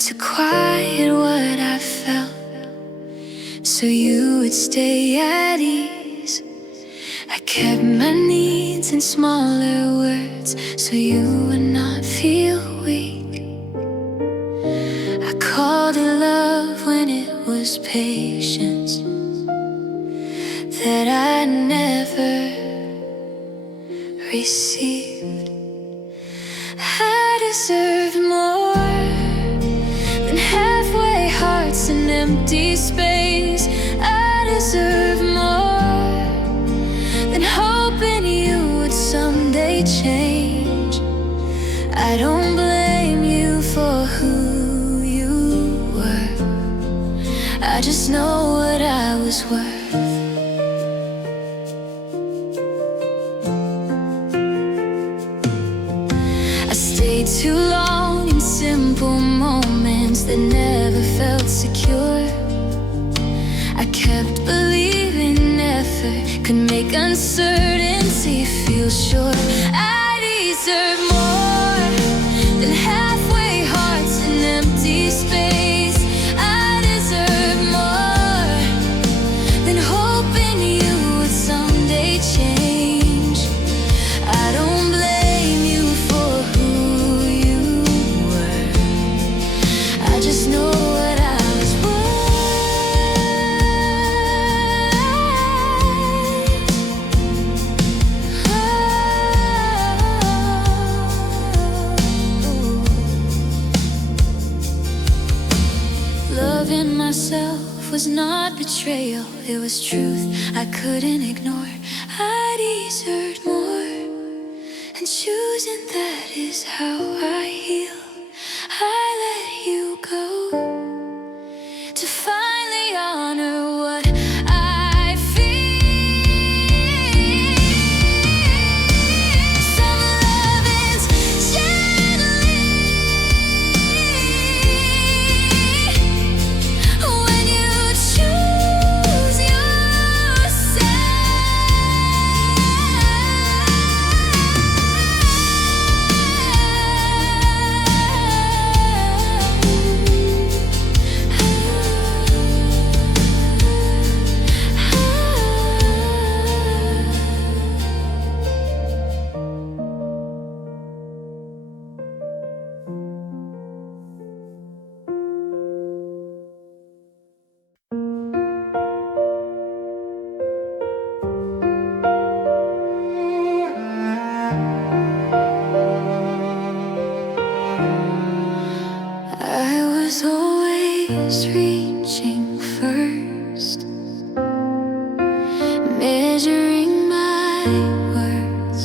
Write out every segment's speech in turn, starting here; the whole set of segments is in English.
to quiet what I felt, so you would stay at ease. I kept my needs in smaller words, so you would not feel weak. I called it love when it was patience that I never received. I deserved more than halfway hearts and empty space. I deserve more than hoping you would someday change. I don't blame you for who you were, I just know what I was worth. I stayed too long in simple moments that never felt secure. I kept believing effort could make uncertainty feel sure. I deserve more than halfway hearts and empty space. I deserve more than hoping you would someday change. I don't blame you for who you were, I just know what I was Loving myself was not betrayal, it was truth I couldn't ignore. I deserved more, and choosing that is how I heal. I let you go to finally honor what I feel. Some love ends gently when you choose yourself. I was always reaching first, measuring my words,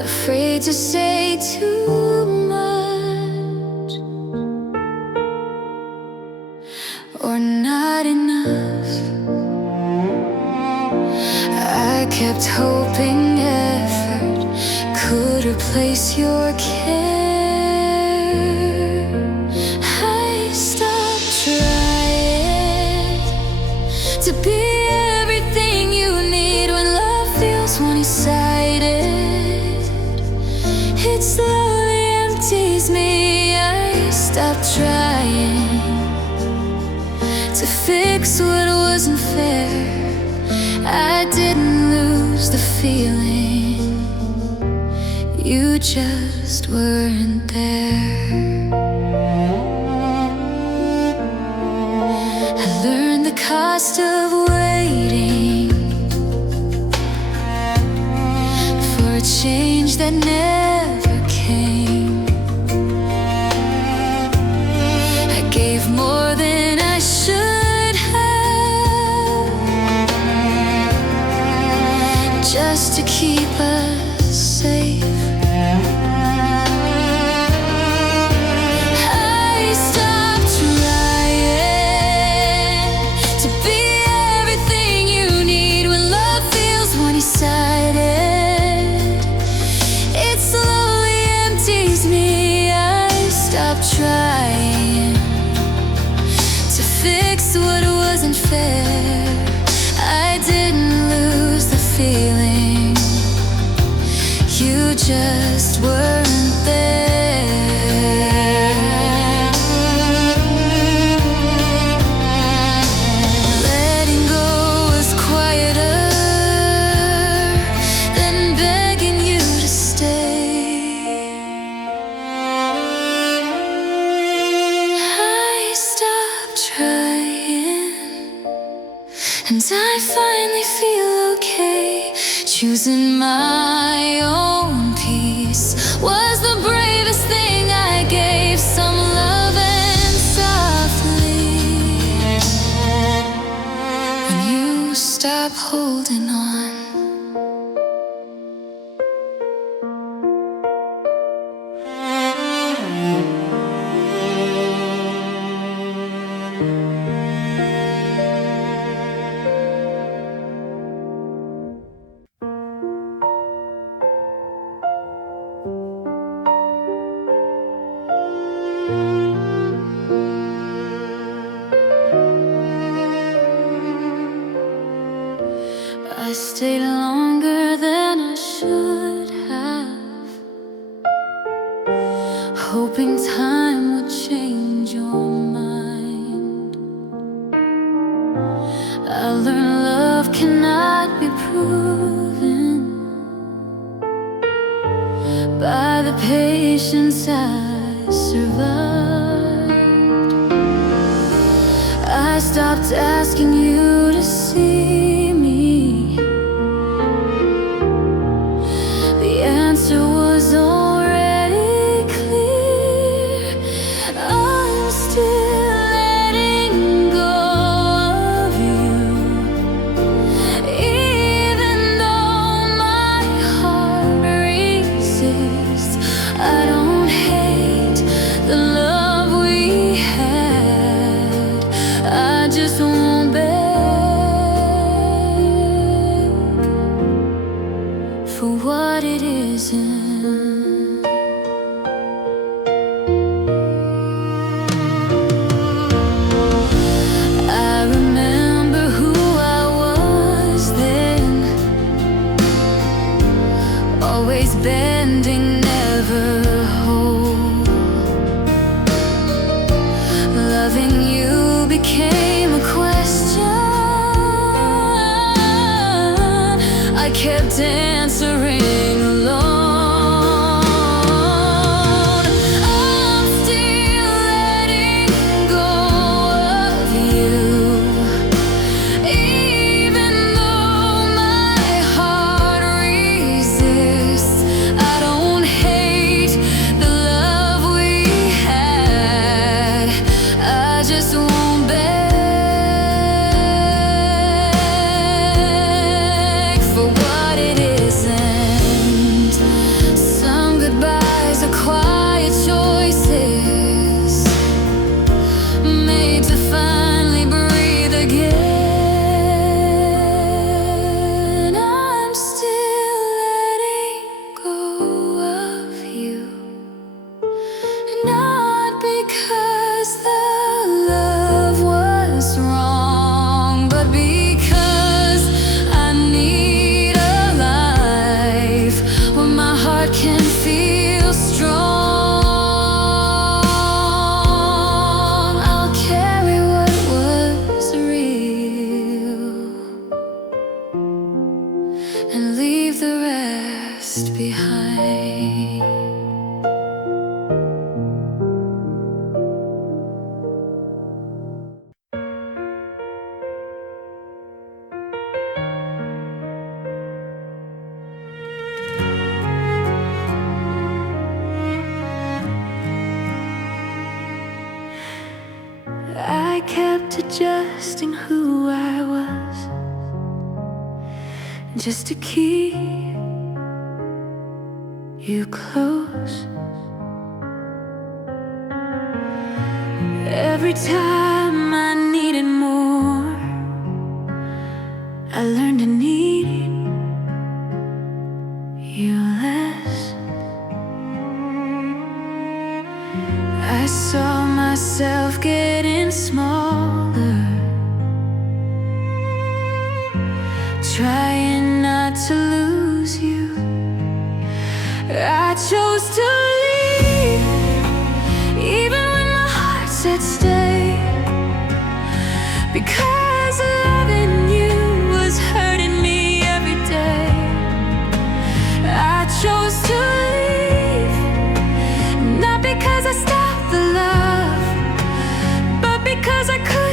afraid to say too much or not enough. I kept hoping effort could replace your care. I stopped trying to be everything you need when love feels one-sided. It slowly empties me. I stopped trying to fix what wasn't fair. I didn't lose the feeling, you just weren't there. I learned the cost of waiting for a change that never came. I gave more than I should have, just to keep us safe. I finally feel okay. Choosing my own peace was the bravest thing I gave. Some love and softly, when you stop holding on. I stayed longer than I should have, hoping time would change your mind. I learned love cannot be proven by the patience I survived. I stopped asking you to see me. The answer was already clear. I'm still letting go of you, even though my heart resists. I don't hate the love we had, I just won't beg for what it isn't. I remember who I was then, always bending, never whole. Loving you became a question I kept answering alone. I'm still letting go of you, even though my heart resists. I don't hate the love we had, I just won't beg for what it isn't. Some goodbyes are quiet choices made to finally breathe again. I'm still letting go of you, not because the love was wrong, but because I need a life where my heart can feel strong. I'll carry what was real and leave the rest behind. I kept adjusting who I was just to keep you close. Every time I needed more, I learned to need you less. I saw myself getting smaller, trying not to lose you. I chose to leave, even when my heart said stay, because loving you was hurting me every day. I chose to leave, not because I stopped the love, but because I could.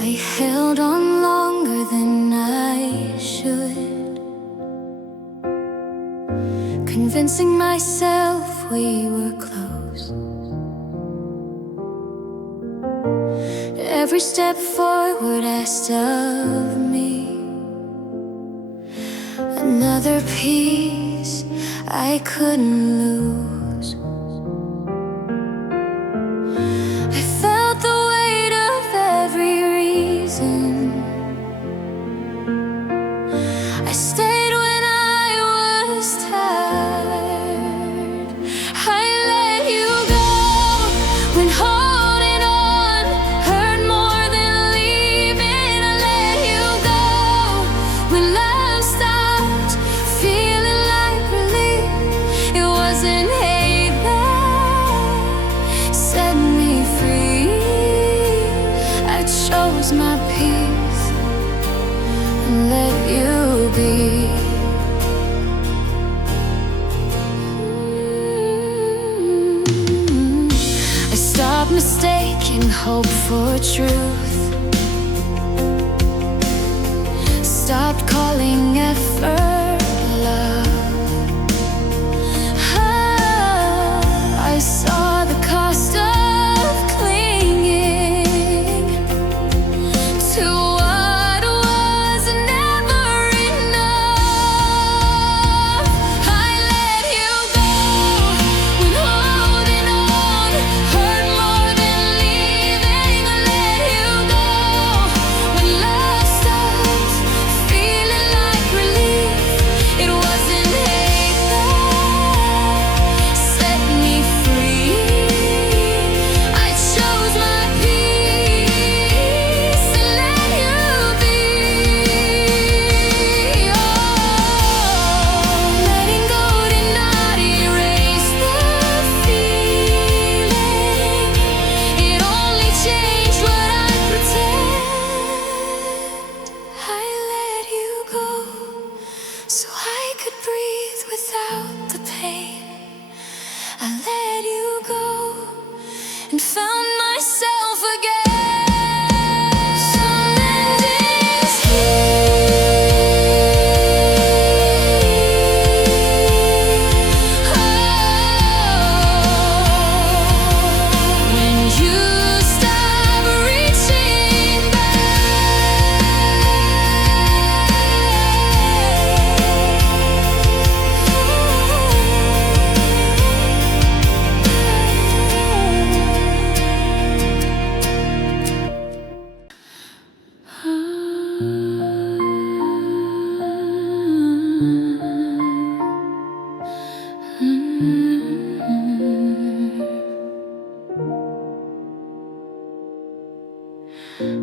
I held on longer than I should, convincing myself we were close. Every step forward asked of me another piece I couldn't lose. I felt the weight of every reason. I stayed when I was tired. I let you go when holding on hurt more than leaving. I let you go when love stopped feeling like relief. It wasn't hate that set me free. I chose my peace and let you be. I stopped mistaking hope for truth, stopped calling effort love. I saw the cost of clinging to what was never enough. I let you go when holding on hurt more than leaving. I let you go when love stopped feeling like relief. It wasn't hate that set me free. I chose my peace and let you be. Oh, letting go did not erase the feeling. It only changed what I pretend. I let you go so I could breathe without the pain. I let you go and found myself again. Some endings when you stop reaching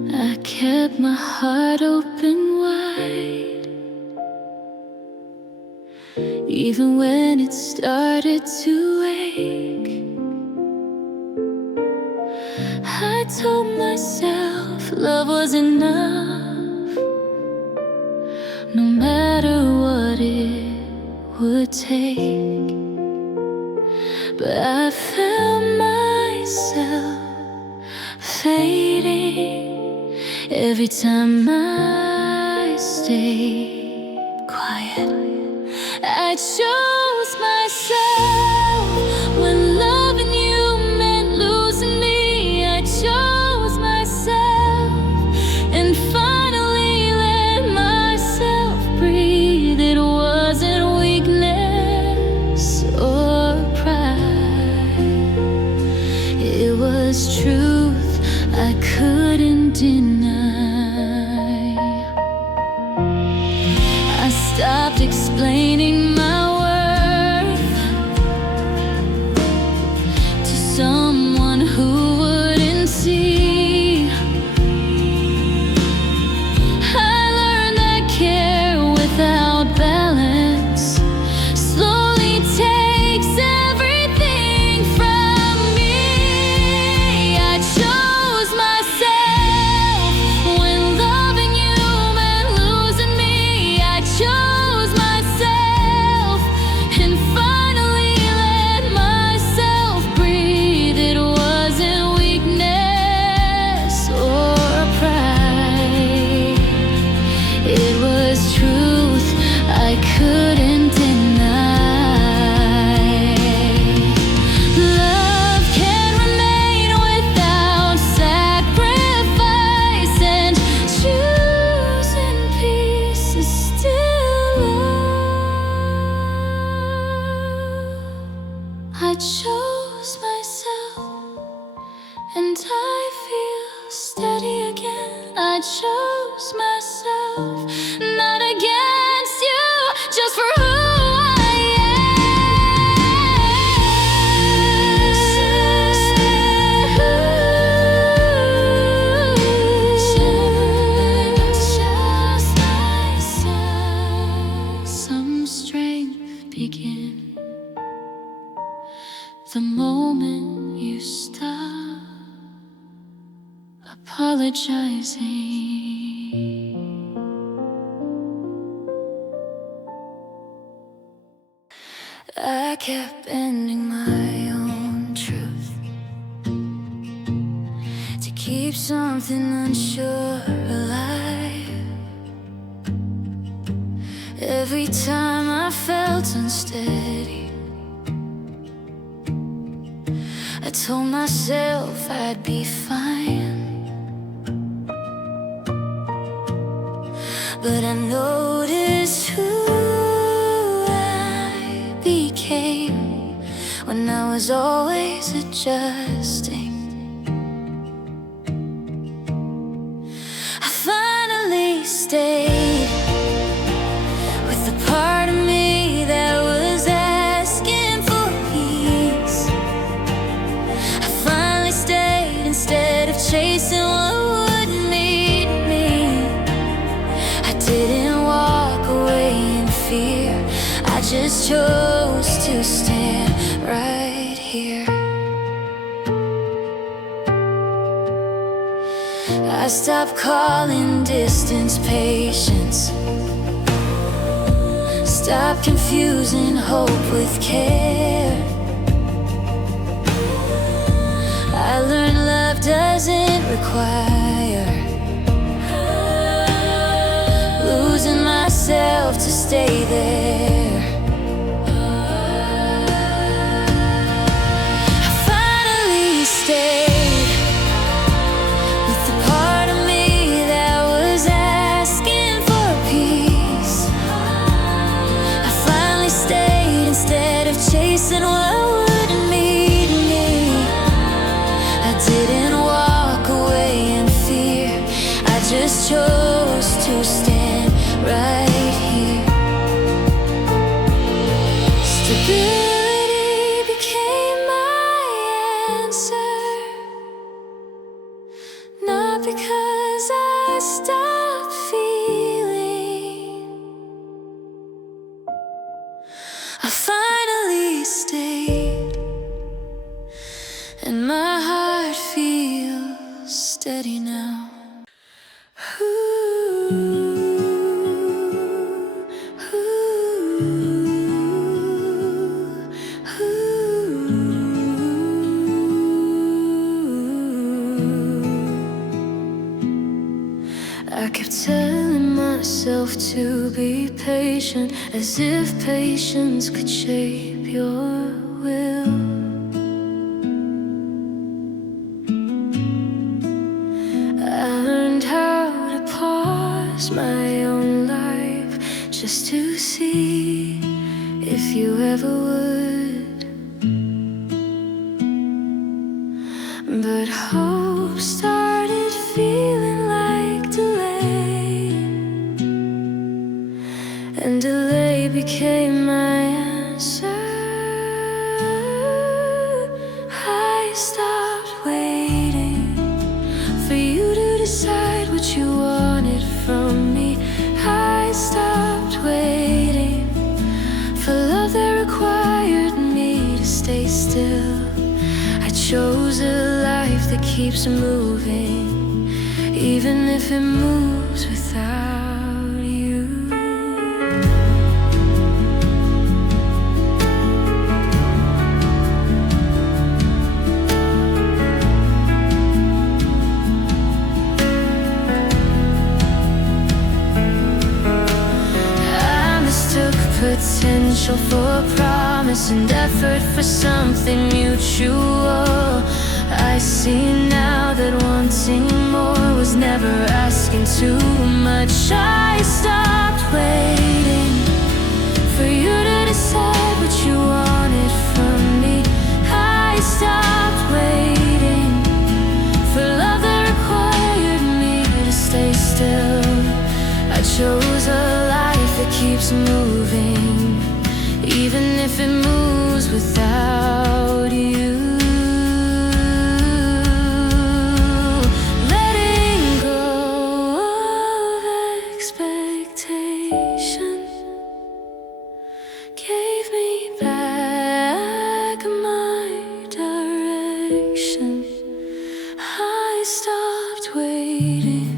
I kept my heart open wide, even when it started to ache. I told myself love was enough, no matter what it would take. But I found myself fading every time I stayed quiet. I chose myself when loving you meant losing me. I chose myself and finally let myself breathe. It wasn't weakness or pride, it was truth I couldn't deny. I stopped explaining my worth I chose myself, not against you, just for who I am. Some strength begin the moment you stop apologizing. I kept bending my own truth to keep something unsure alive. Every time I felt unsteady, I told myself I'd be fine. But I noticed who I became when I was always adjusting. I finally stayed with the part of me that was asking for peace. I finally stayed instead of chasing what wouldn't meet me. I didn't walk away in fear, I just chose to stand right here. I stopped calling distance patience, stop confusing hope with care. I learned love doesn't require losing myself to stay there. I finally stayed with the part of me that was asking for peace. I finally stayed instead of chasing what wouldn't meet me. I didn't walk away in fear, I just chose to stand right here. Stability became my answer, not because I stopped feeling. I finally stayed, and my heart feels steady now. I kept telling myself to be patient, as if patience could shape your will. I learned how to pause my own life just to see if you ever would. But hope started feeling like delay, and delay became my answer. I stopped waiting for you to decide what you wanted from me. I stopped waiting for love that required me to stay still. I chose a life that keeps moving, even if it moves without you. I mistook potential for promise and effort for something mutual. I see now that wanting more was never asking too much. I stopped waiting for you to decide what you wanted from me. I stopped waiting for love that required me to stay keeps moving, even if it moves without you. Letting go of expectation gave me back my direction. I stopped waiting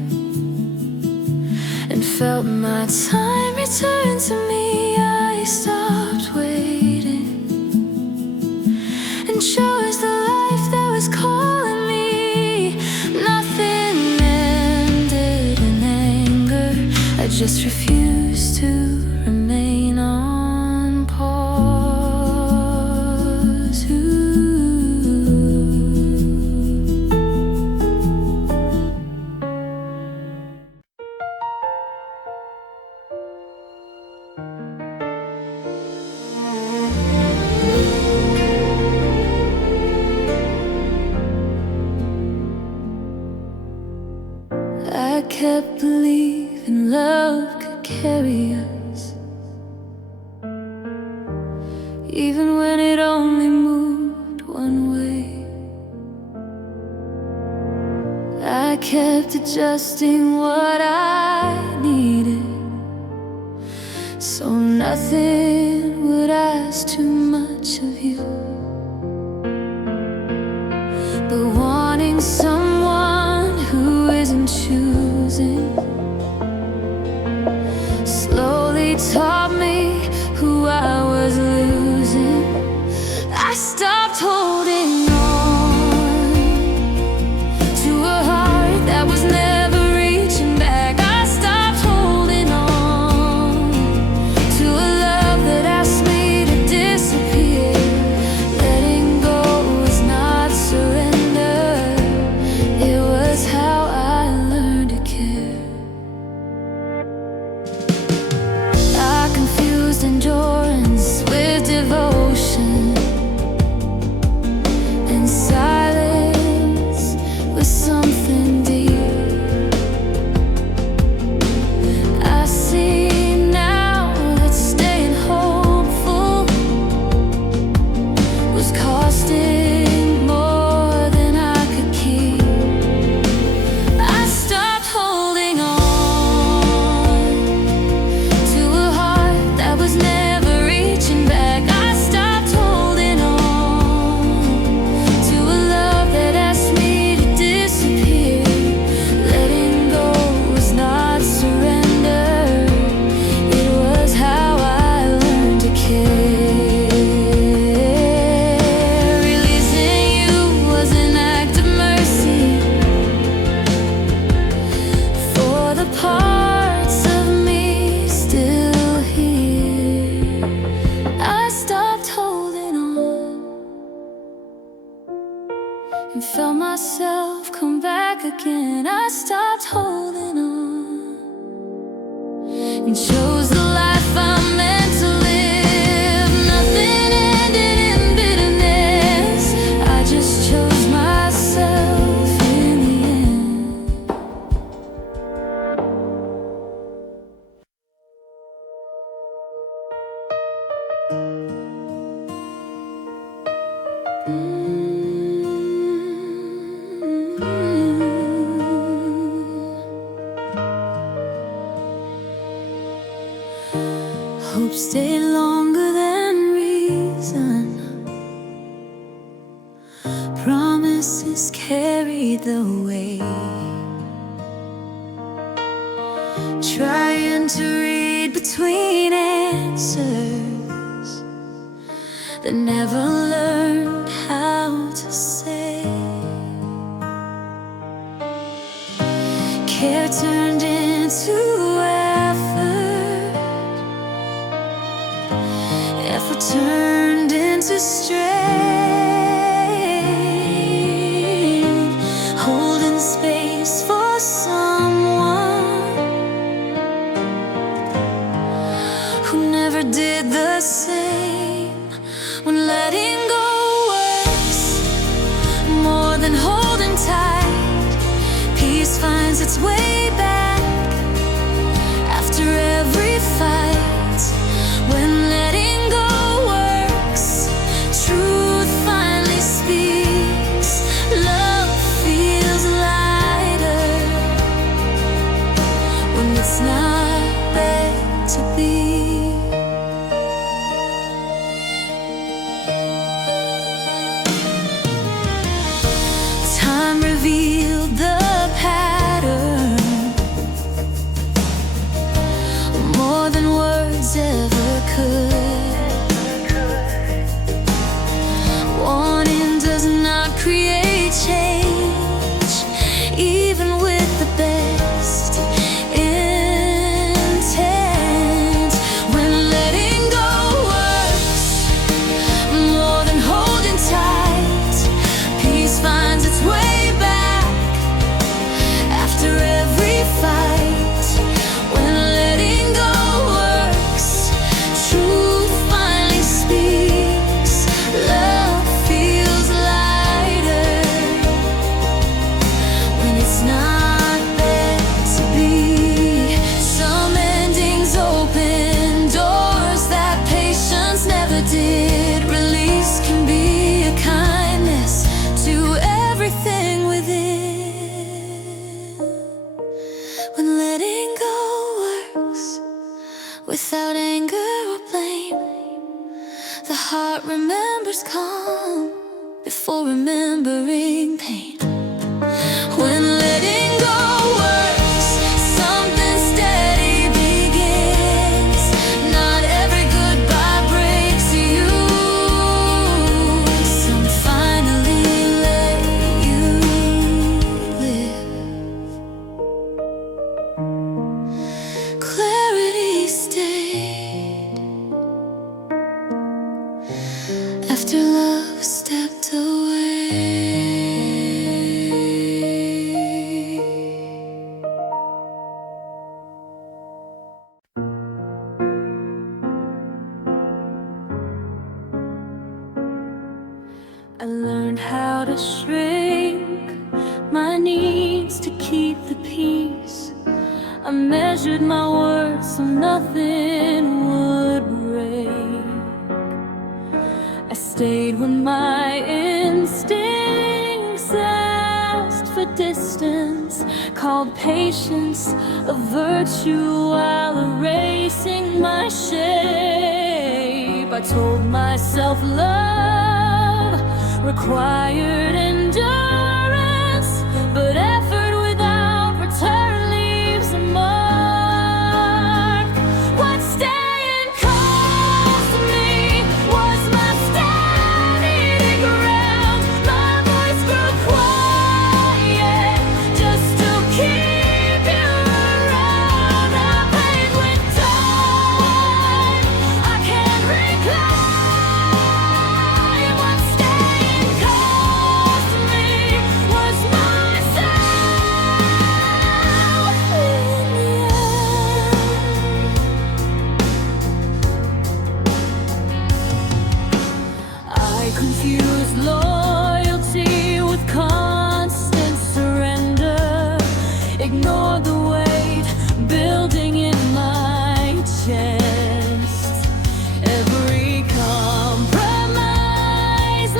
and felt my time return to me. I stopped waiting and chose the life that was calling me. Nothing ended in anger, I just refused to remain on pause. I kept believing love could carry us, even when it only moved one way. I kept adjusting what I needed, so nothing would ask too much of you. But wanting someone who isn't choosing slowly taught me who I was losing. I stopped holding on to a heart that was never reaching back. I stopped holding on to a love that asked me to disappear. Letting go was not surrender, it was how I learned to care. I confused endurance with devotion, and silence with something deep. I see now that staying hopeful was costing more than I could keep. I stopped holding on to a heart that was never reaching back. I stopped holding on to a love that asked me to disappear. Letting go was not surrender, it was how I learned to care. Releasing you was an act of mercy for the parts of me still here. I stopped holding on and felt myself come back again. I stopped holding on and chose the life I'm meant to live. Nothing ended in bitterness, I just chose myself in the end. Hope stayed longer than reason. Promises carried the weight. Trying to read between answers that never learned how to say. Care turned into effort, effort turned into strain, holding space for someone who never did the same. When letting go works more than holding tight, peace finds its way back after every fight. it's not meant to be. Time revealed the pattern more than words ever could. Warning does not create change, even with the best intent. When letting go works more than holding tight, peace finds its way back after every fight. When letting go works, truth finally speaks. Love feels lighter when it's not meant to be. Some endings open doors that patience never did. Release can be a kindness to everything within. When letting go works without anger or blame, the heart remembers calm before remembering pain. When letting go works, something steady begins. Not every goodbye breaks you. Some finally let you live. Clarity stayed after love stepped away. I learned how to shrink my needs to keep the peace. I measured my worth so nothing would break. I stayed when my instincts asked for distance, called patience a virtue while erasing my shape. I told myself love required endurance, but effort without return leaves a mark. What staying cost me was my standing ground. My voice grew quiet just to keep you around. I paid with time I can't reclaim. What staying cost me was myself in the end. I confused loyalty with constant surrender, ignored the weight building in my chest. Every compromise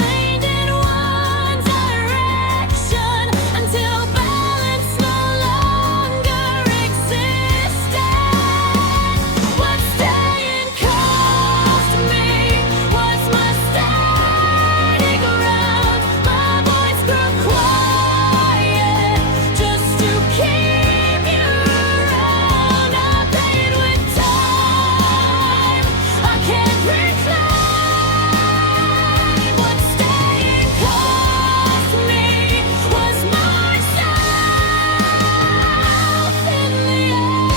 leaned in one direction until balance no longer existed. What staying cost me was my standing ground. My voice grew quiet just to keep you around. I paid with time I can't reclaim. What staying cost me was myself in the end.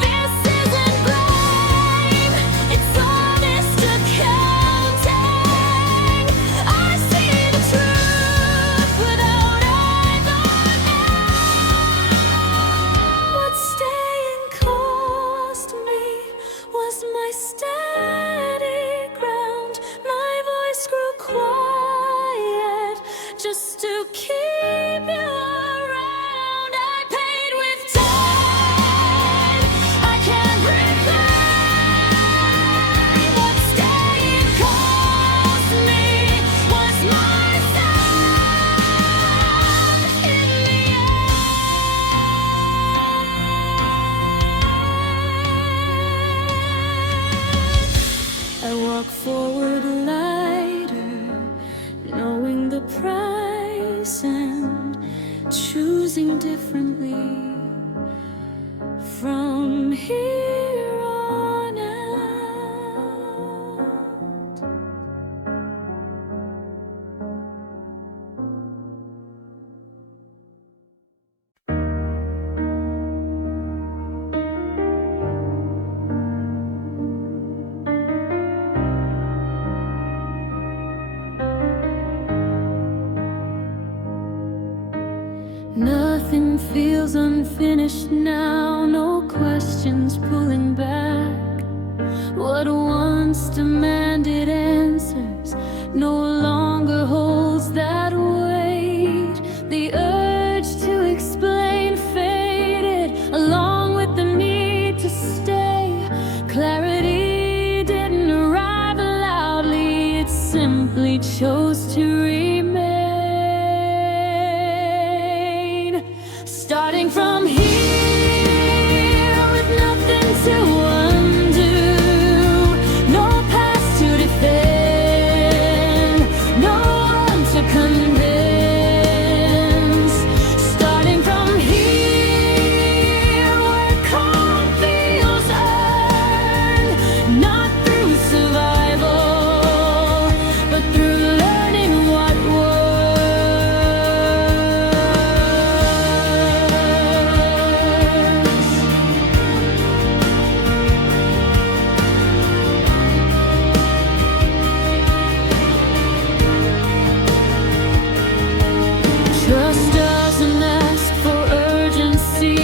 This isn't blame, it's honest accounting. I see the truth without either end. What staying cost me was my steady ground. My voice grew quiet just to keep you around. I paid with time I can't reclaim. What staying cost me was myself choice and choosing differently from here on out. Nothing feels unfinished now, no questions pulling back. What once demanded answers no longer holds that weight. The urge to explain faded, along with the need to stay. Clarity didn't arrive loudly, it simply chose to remain. Starting from here with nothing to undo, no past to defend, no one to convince. Starting from here where calm feels earned, not through survival, but through learning what works. Trust doesn't ask for urgency,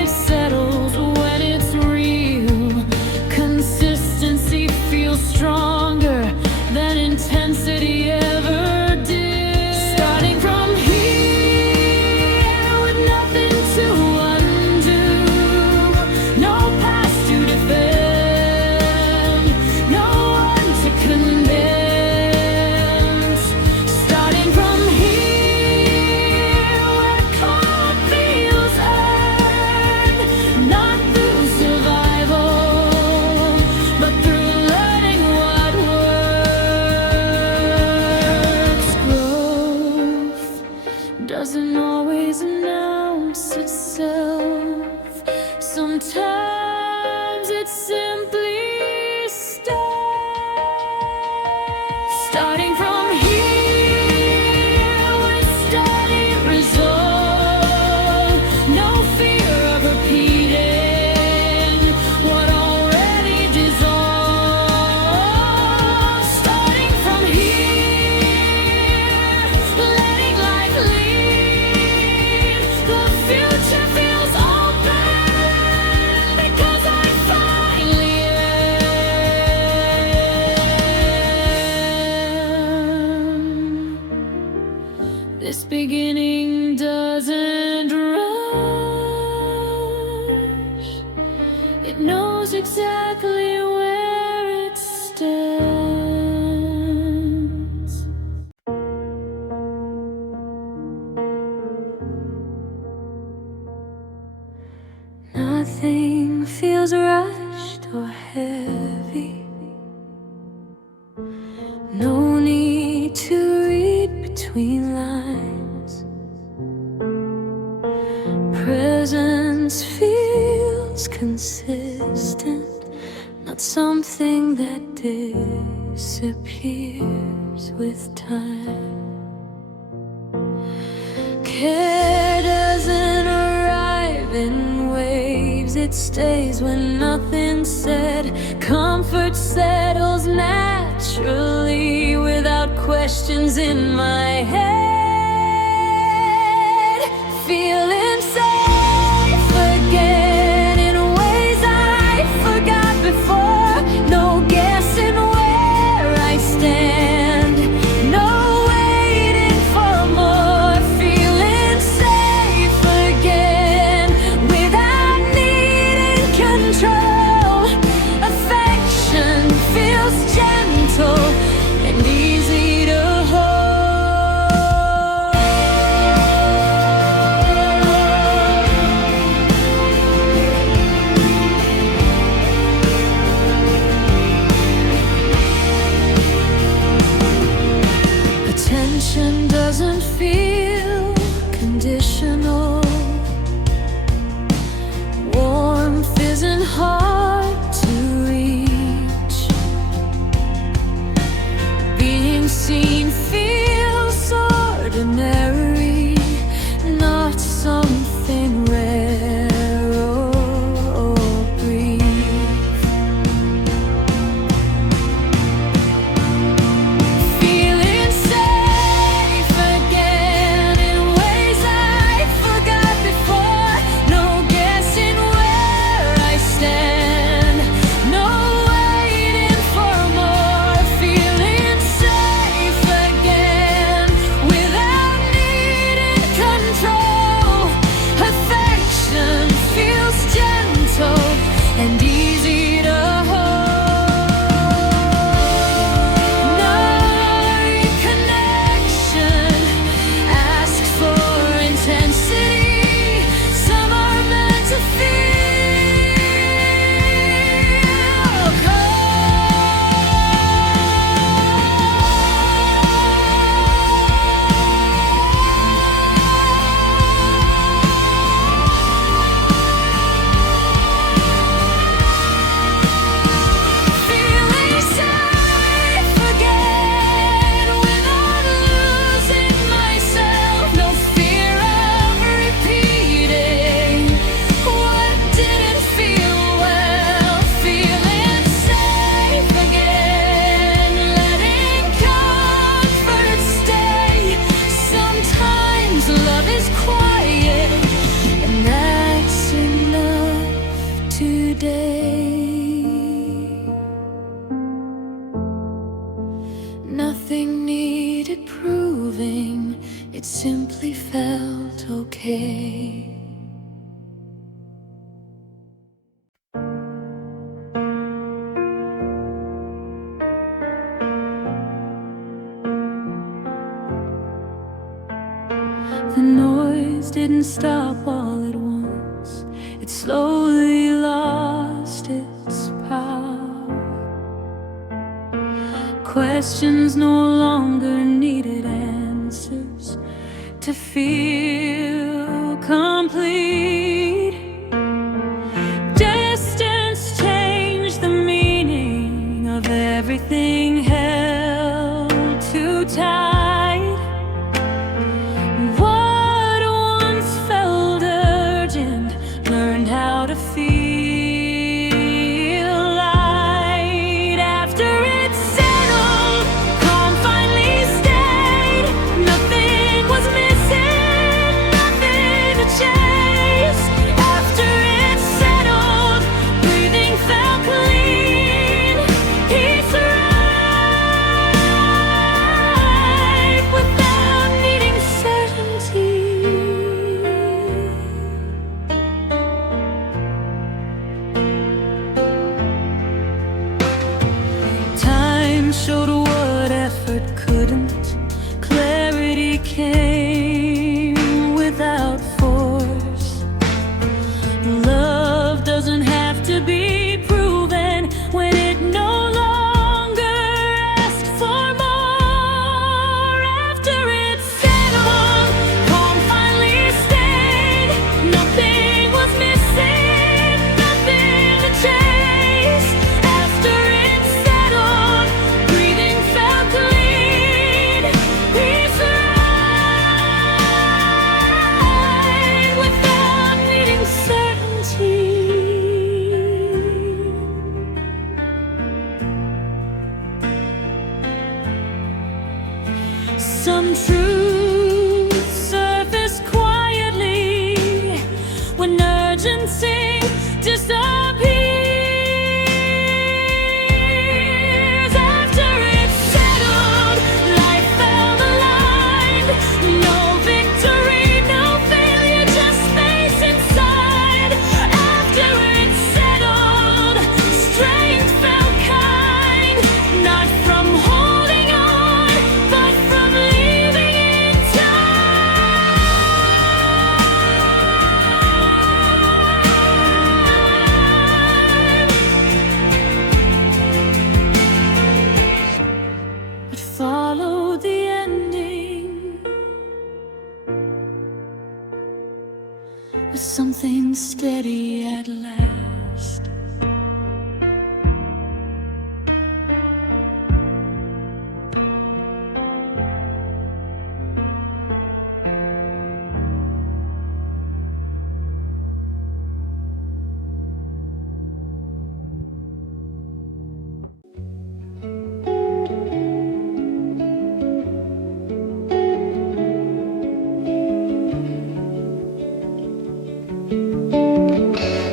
it settles when it's real. Consistency feels stronger than intensity ever did. Starting from here with nothing to undo, no past to defend, no one to convince. Starting from here where calm feels earned, not through survival, but through learning what works. Growth doesn't always announce itself. Sometimes it simply stays. Starting from here with steady resolve, no fear of repeating what already dissolved. Starting from here, letting life lead, the future feels open because I finally am. This beginning doesn't rush, it knows exactly where it stands. Nothing feels rushed or heavy. No need to read between lines. Presence feels consistent, not something that disappears with time. Care doesn't arrive in waves, it stays when nothing's said. Comfort settles naturally without questions in my head. Feeling safe again in ways I forgot before. No guessing where I stand, no waiting for more. Feeling safe again without needing control. Affection feels gentle and easy to hold. Attention doesn't feel it simply felt okay. The noise didn't stop all at once. It slowly lost its power. Questions no longer needed answers to feel complete. Distance changed the meaning of everything held too tight. Showed what effort couldn't. Clarity came without force. Love doesn't have to be proven when it no longer asked for more. After it settled, calm finally stayed. Nothing was missing, nothing to chase. After it settled, felt clean, peace arrived without needing certainty. Some truths surface quietly when urgency disappears. Follow the ending with something steady at last.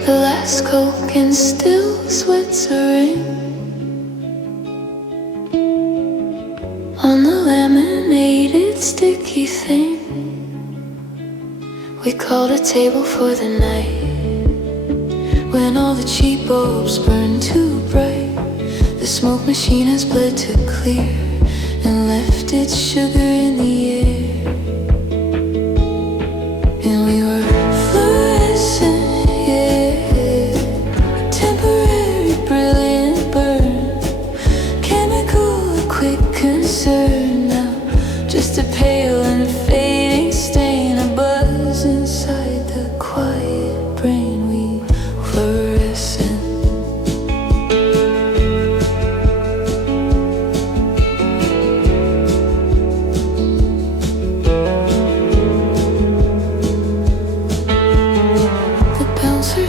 The last Coke and still sweats a ring on the laminated sticky thing. We called a table for the night when all the cheap bulbs burn too bright. The smoke machine has bled to clear and left its sugar in the air. And we were fluorescent, yeah, temporary brilliant burn, chemical quick concern. Now just a pale and fading stain, a buzz inside the quiet brain. We fluorescent.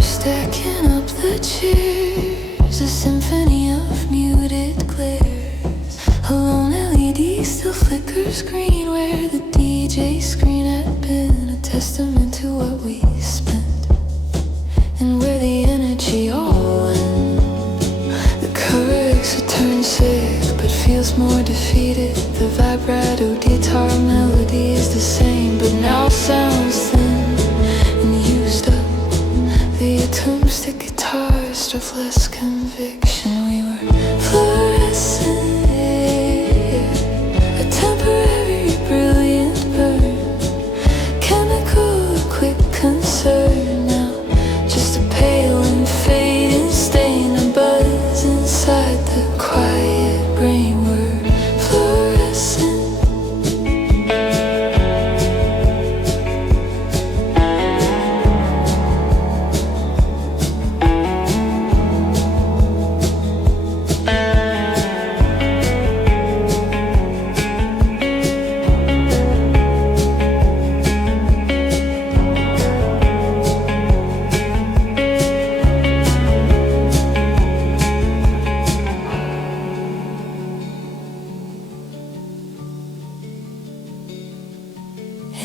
Stacking up the chairs, a symphony of muted glares. A lone LED still flickers green where the DJ screen had been a testament to what we spent, and where the energy all went. The courage to turn sick but feels more defeated. The vibrato guitar melody is the same.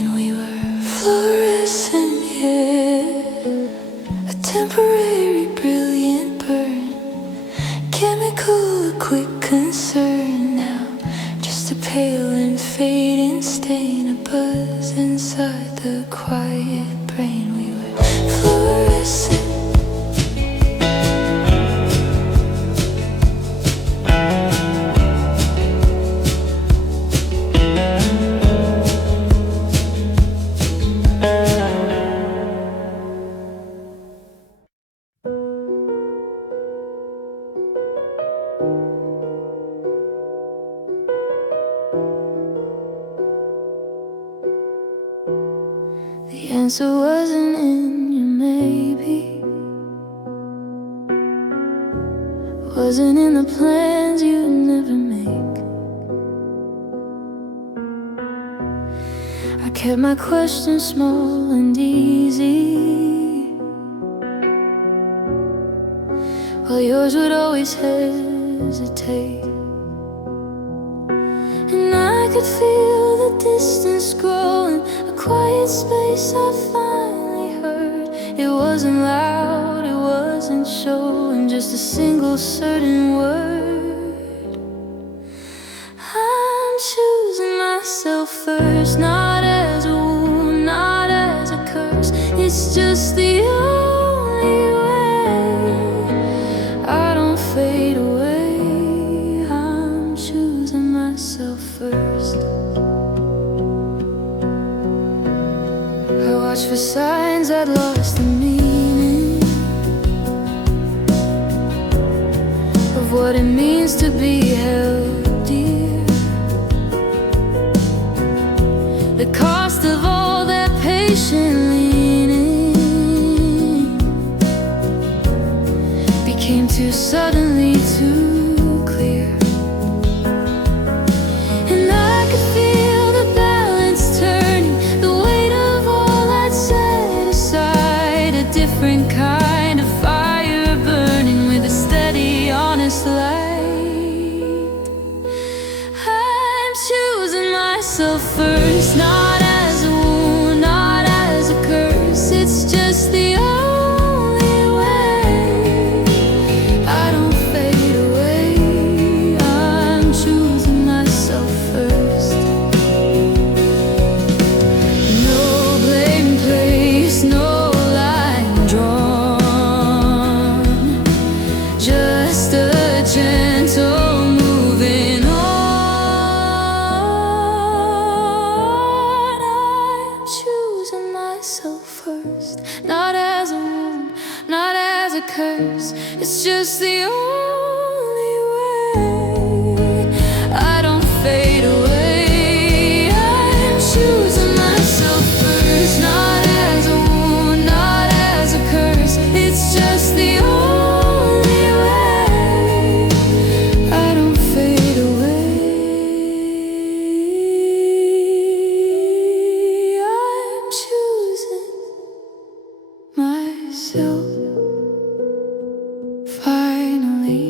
brain. We were fluorescent, yeah, a temporary brilliant burn, chemical, a quick concern. Now just a pale and fading stain, a buzz inside the quiet brain. We were fluorescent. The answer wasn't in your maybe, wasn't in the plans you never make. I kept my questions small and easy, while yours would always hesitate. And I could feel the distance growing, a quiet space I finally heard. It wasn't loud, it wasn't showing, just a single certain word. I'm choosing myself first, not as a wound, not as a curse. It's just the only way I don't fade away. I'm choosing myself first. I watched for signs I'd lost the meaning of what it means to be held dear. The cost of all that patient leaning became too suddenly too clear. And I could feel the balance turning, the weight of all I'd set aside, a different kind of fire burning with a steady, honest light. I'm choosing myself first, not as a wound, not as a curse. It's just the only way I don't fade away. I'm choosing myself first. No blame placed, no line drawn, just a gentle moving on. I'm choosing myself first, not as a wound, not as a curse. It's just the only way I don't fade away. I'm choosing myself first, not as a wound, not as a curse. It's just the only way I don't fade away. I'm choosing myself finally,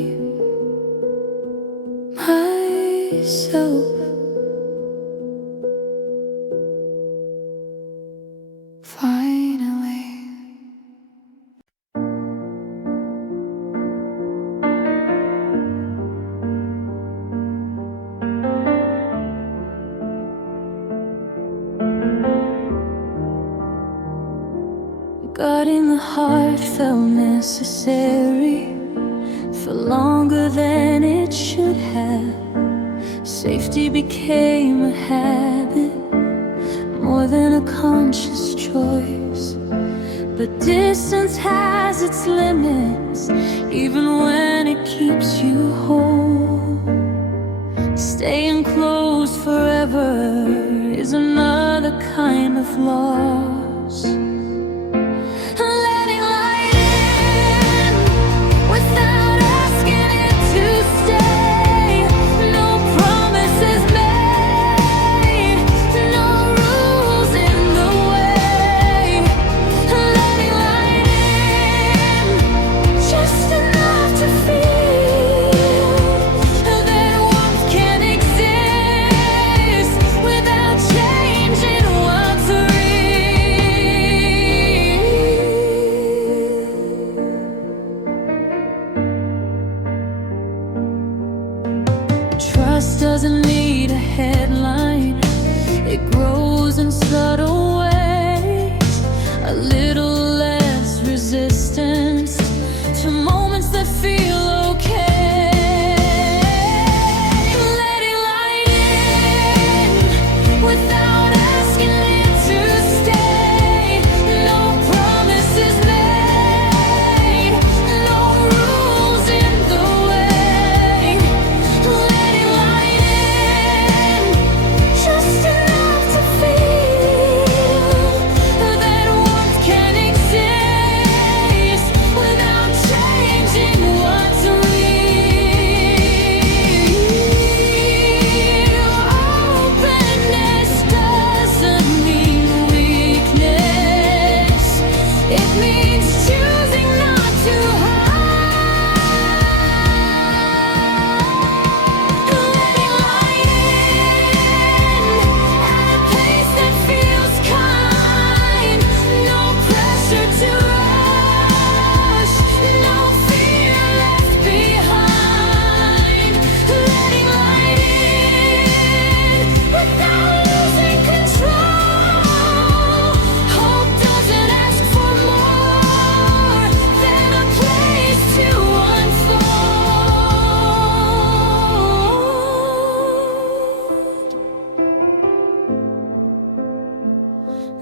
myself finally. Guarding the heart felt necessary for longer than it should have. Safety became a habit, more than a conscious choice. But distance has its limits, even when it keeps you whole. Staying close forever is another kind of loss. Letting light in without asking it to stay. No promises made, no rules in the way. Letting light in just enough to feel that warmth can exist without changing what's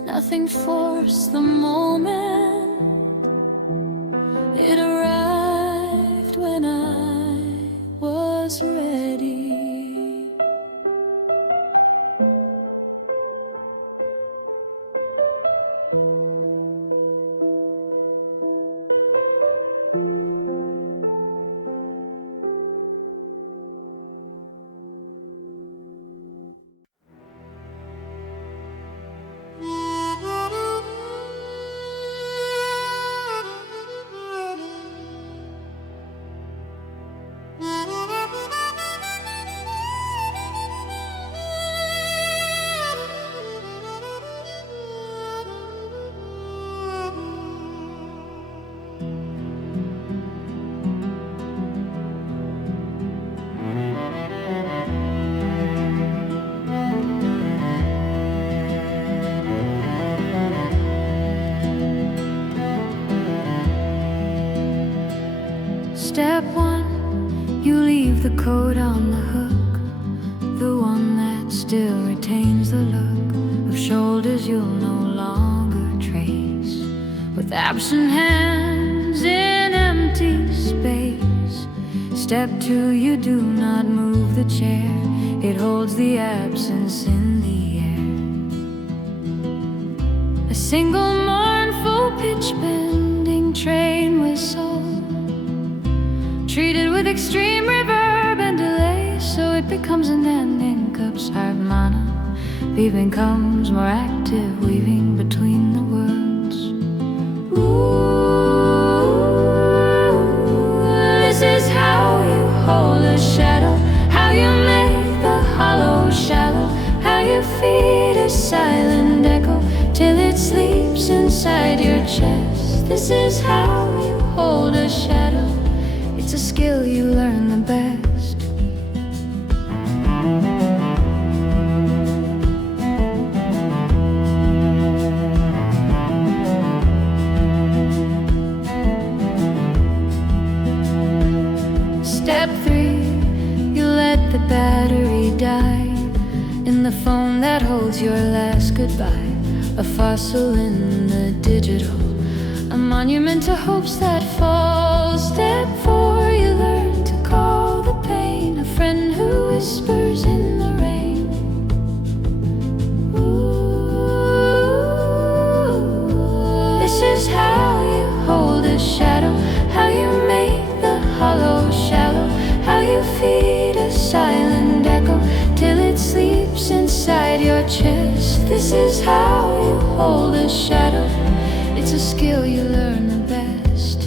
Nothing forced the moment. It arrived when I was ready. Step one, you leave the coat on the hook, the one that still retains the look of shoulders you'll no longer trace. With absent hands in empty space. Step two, you do not move the chair, it holds the absence in the air. A single mournful pitch-bending train whistle, treated with extreme reverb and delay, so it becomes an ending cup's harmonic. Beeping comes more active, weaving between the words. Ooh, this is how you hold a shadow, how you make the hollow shallow, how you feed a silent echo till it sleeps inside your chest. This is how you hold a shadow. It's a skill you learn the best. Step three, you let the battery die in the phone that holds your last goodbye. A fossil in the digital, a monument to hopes that fall. Step four, you learn to call the pain a friend who whispers in the rain. Ooh, this is how you hold a shadow, how you make the hollow shallow, how you feed a silent echo till it sleeps inside your chest. This is how you hold a shadow. It's a skill you learn the best.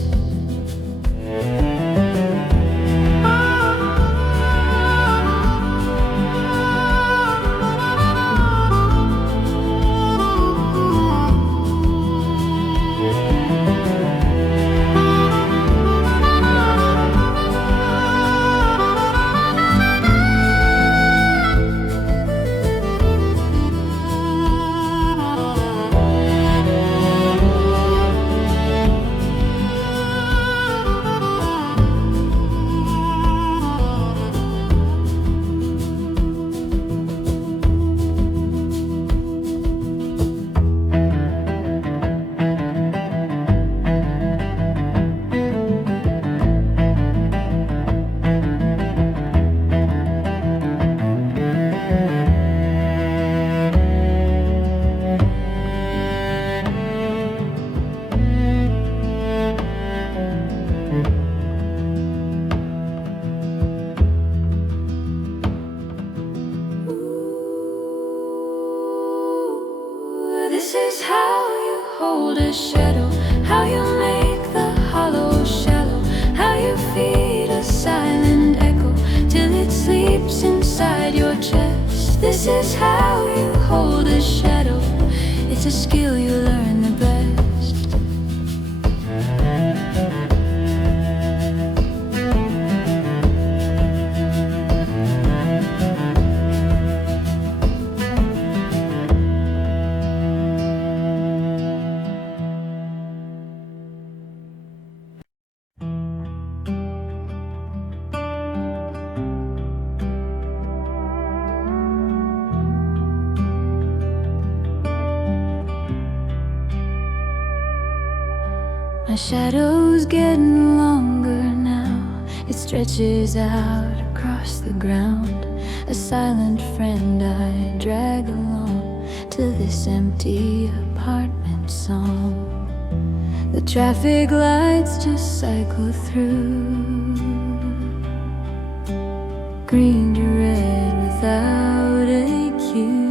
This is how you hold a shadow, how you make the hollow shallow, how you feed a silent echo till it sleeps inside your chest. This is how you hold a shadow. It's a skill you learn the best. My shadow's getting longer now. It stretches out across the ground. A silent friend I drag along to this empty apartment song. The traffic lights just cycle through, green to red without a cue.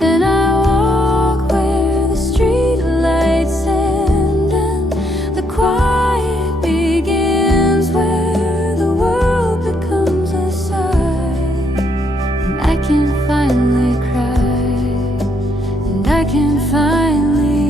And I walk where the streetlights end, and the quiet begins, where the world becomes a sigh. And I can finally cry, and I can finally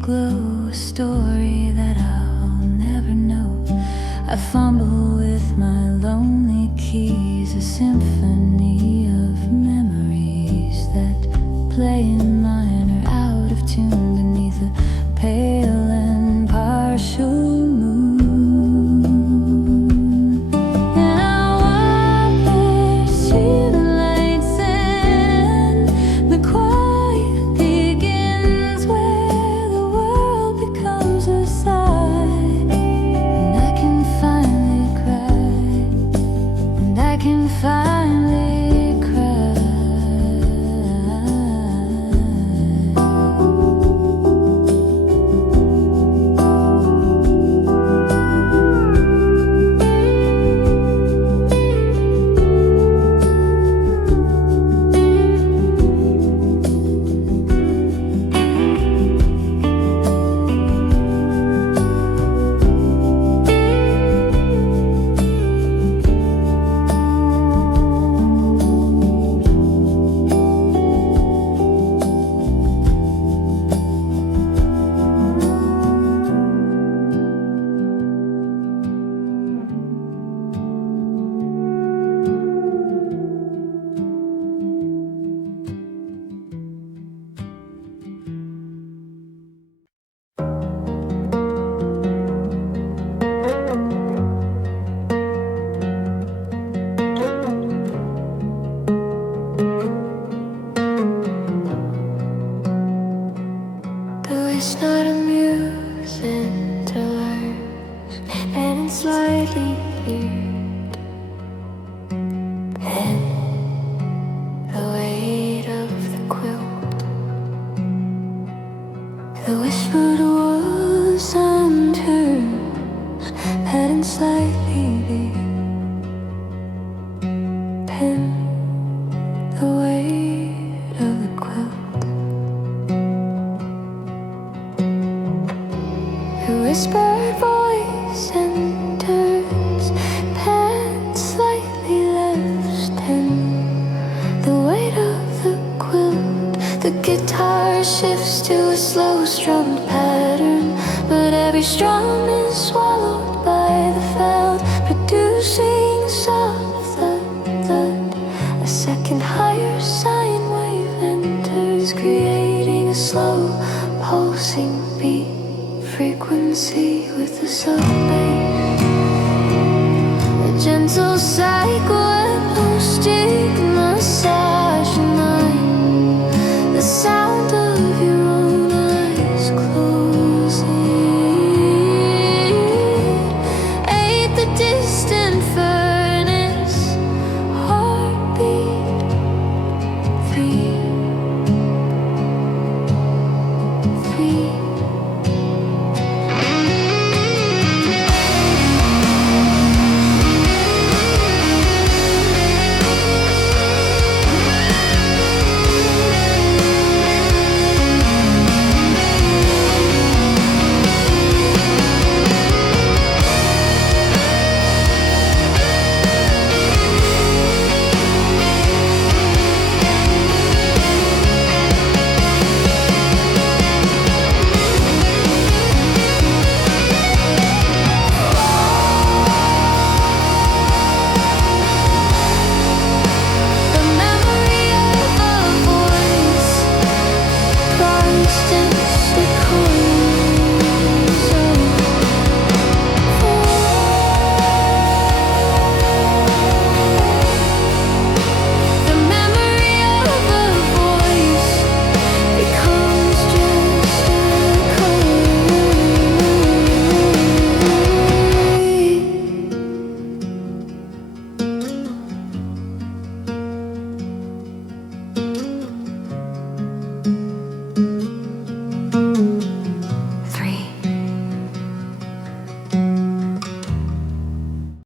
glow, a story that I'll never know. I fumble with my lonely keys, a symphony of memories that play in minor, out of tune beneath a pale and partial moon. And I walk where streetlights end, the quiet begins, where the world becomes a sigh. And I can finally cry, and I can finally cry. Though it's not amusing to learn, and it's slightly weird, and the weight of the quilt, the whispered words and turns, and slightly weird, and the weight of the quilt. The whispered voice and turns, pants slightly left, and the weight of the quilt. The guitar shifts to a slow strummed pattern, but every strum is swallowed by the felt, producing a soft thud, thud. A second higher sine wave enters, creating a slow pulsing beat, frequency with the subtle bass, a gentle cycle